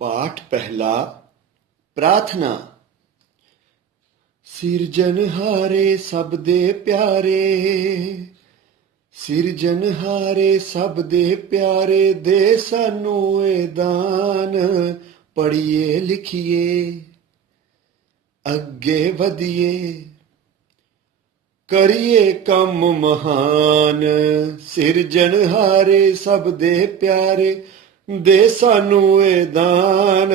ਪਾਠ ਪਹਿਲਾ ਪ੍ਰਾਰਥਨਾ। ਸਿਰਜਨਹਾਰੇ ਸਭ ਦੇ ਪਿਆਰੇ ਸਿਰਜਨ ਹਾਰੇ ਸਭ ਦੇ ਪਿਆਰੇ ਦੇ ਸਾਨੂੰ ਇਹ ਦਾਨ ਪੜ੍ਹੀਏ ਲਿਖੀਏ, ਅੱਗੇ ਵਧੀਏ। ਕਰੀਏ ਕੰਮ ਮਹਾਨ ਸਿਰਜਣਹਾਰੇ ਸਭ ਦੇ ਪਿਆਰੇ ਦੇ ਸਾਨੂੰ ਇਹ ਦਾਨ,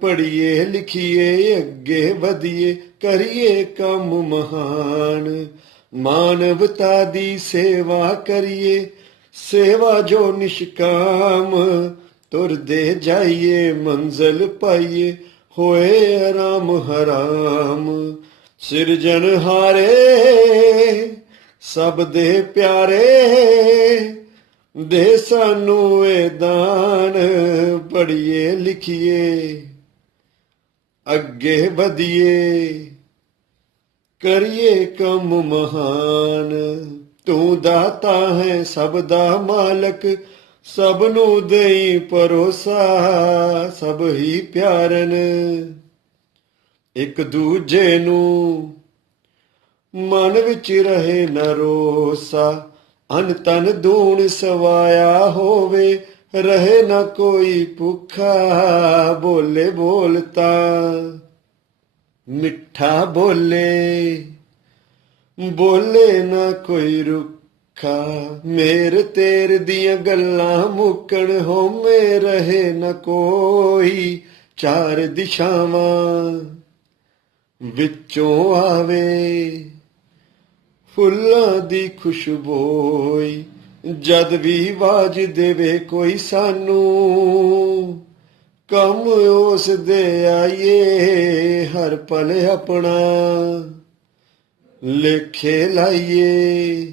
ਪੜ੍ਹੀਏ, ਲਿਖੀਏ, ਅੱਗੇ ਵਧੀਏ, ਕਰੀਏ ਕੰਮ ਮਹਾਨ। ਮਾਨਵਤਾ ਦੀ ਸੇਵਾ ਕਰੀਏ, ਸੇਵਾ ਜੋ ਨਿਸ਼ਕਾਮ, ਤੁਰਦੇ ਜਾਈਏ, ਮੰਜ਼ਲ ਪਾਈਏ, ਹੋਏ ਆਰਾਮ ਹਰਾਮ। ਸਿਰਜਣ ਹਾਰੇ, ਸਭ ਦੇ ਪਿਆਰੇ ਦੇ ਸਾਨੂੰ ਇਹ ਦਾਨ ਪੜ੍ਹੀਏ ਲਿਖੀਏ, ਅੱਗੇ ਵਧੀਏ। ਕਰੀਏ ਕੰਮ ਮਹਾਨ, ਤੂੰ ਦਾਤਾ ਹੈ ਸਭ ਦਾ ਮਾਲਕ, ਸਭ ਨੂੰ ਦੇਈ ਪਰੋਸਾ ਸਭ ਹੀ ਪਿਆਰਨ। ਇੱਕ ਦੂਜੇ ਨੂੰ ਮਨ ਵਿੱਚ ਰਹੇ ਨ ਰੋਸਾ ਅਨ ਤਨ ਦੂਣ ਸਵਾਇਆ ਹੋਵੇ, ਰਹੇ ਨਾ ਕੋਈ ਭੁੱਖਾ, ਬੋਲੇ ਬੋਲਤਾ ਮਿੱਠਾ ਬੋਲੇ ਬੋਲੇ ਨਾ ਕੋਈ ਰੁੱਖਾ। ਮੇਰ ਤੇਰ ਦੀਆਂ ਗੱਲਾਂ ਮੁੱਕਣ ਹੋਮੇ, ਰਹੇ ਨਾ ਕੋਈ ਚਾਰ ਦਿਸ਼ਾਵਾਂ। ਵਿੱਚੋਂ ਆਵੇ ਫੁੱਲਾਂ ਦੀ ਖੁਸ਼ਬੋਈ ਜਦ ਵੀ ਵਾਜ ਦੇਵੇ ਕੋਈ ਸਾਨੂੰ, ਕੰਮ ਉਸ ਦੇ ਆਈਏ, ਹਰ ਪਲ ਆਪਣਾ ਲੇਖੇ ਲਾਈਏ।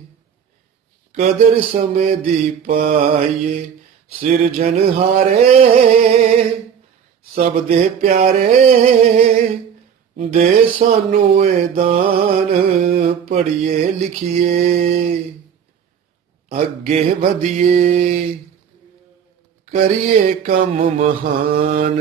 ਕਦਰ ਸਮੇਂ ਦੀ ਪਾਈਏ ਸਿਰਜਨ ਹਾਰੇ ਸਭ ਦੇ ਪਿਆਰੇ। ਦੇ ਸਾਨੂੰ ਇਹ ਦਾਨ ਪੜ੍ਹੀਏ ਲਿਖੀਏ ਅੱਗੇ ਵਧੀਏ ਕਰੀਏ ਕੰਮ ਮਹਾਨ।